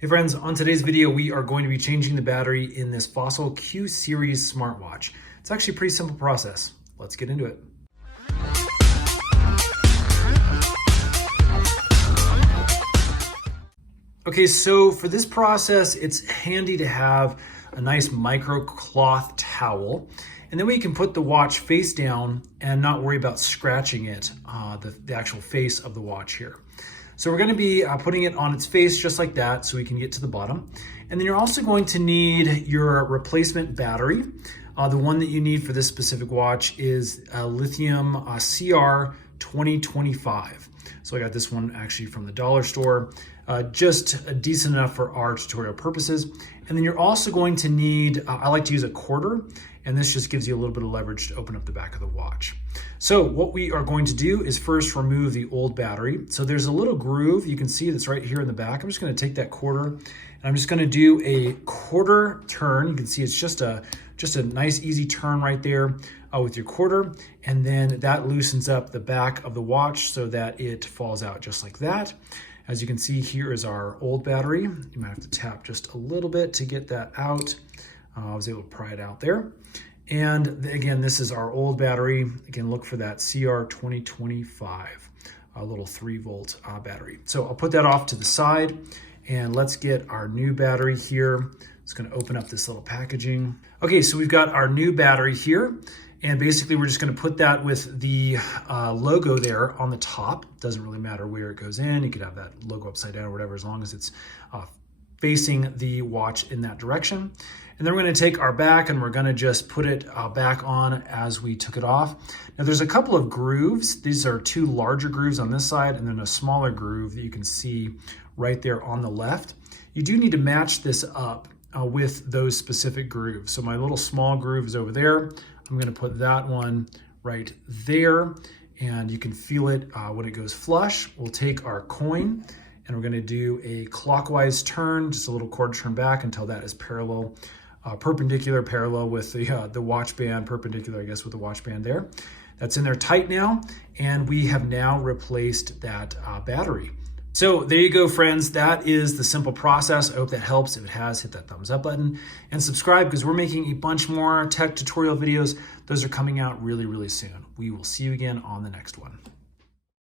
Hey friends, on today's video, we are going to be changing the battery in this Fossil Q Series smartwatch. It's actually a pretty simple process. Let's get into it. Okay, so for this process, it's handy to have a nice micro cloth towel. And then we can put the watch face down and not worry about scratching it, the actual face of the watch here. So we're going to be putting it on its face just like that so we can get to the bottom. And then you're also going to need your replacement battery. The one that you need for this specific watch is a lithium CR 2025. So I got this one actually from the dollar store, just decent enough for our tutorial purposes. And then you're also going to need, I like to use a quarter, and this just gives you a little bit of leverage to open up the back of the watch. So what we are going to do is first remove the old battery. So there's a little groove you can see that's right here in the back. I'm just going to take that quarter and I'm just going to do a quarter turn. You can see it's just a nice easy turn right there with your quarter, and then that loosens up the back of the watch so that it falls out just like that. As you can see, here is our old battery. You might have to tap just a little bit to get that out. I was able to pry it out there. And again, this is our old battery. Again, look for that CR 2025, a little 3-volt battery. So I'll put that off to the side and let's get our new battery here. It's gonna open up this little packaging. Okay, so we've got our new battery here. And basically we're just gonna put that with the logo there on the top. Doesn't really matter where it goes in. You could have that logo upside down or whatever, as long as it's facing the watch in that direction. And then we're gonna take our back and we're gonna just put it back on as we took it off. Now there's a couple of grooves. These are 2 larger grooves on this side and then a smaller groove that you can see right there on the left. You do need to match this up with those specific grooves. So my little small groove is over there. I'm gonna put that one right there, and you can feel it when it goes flush. We'll take our coin and we're gonna do a clockwise turn, just a little quarter turn back until that is parallel, perpendicular parallel with the watch band, perpendicular, I guess, with the watch band there. That's in there tight now, and we have now replaced that battery. So there you go, friends. That is the simple process. I hope that helps. If it has, hit that thumbs up button and subscribe, because we're making a bunch more tech tutorial videos. Those are coming out really, really soon. We will see you again on the next one.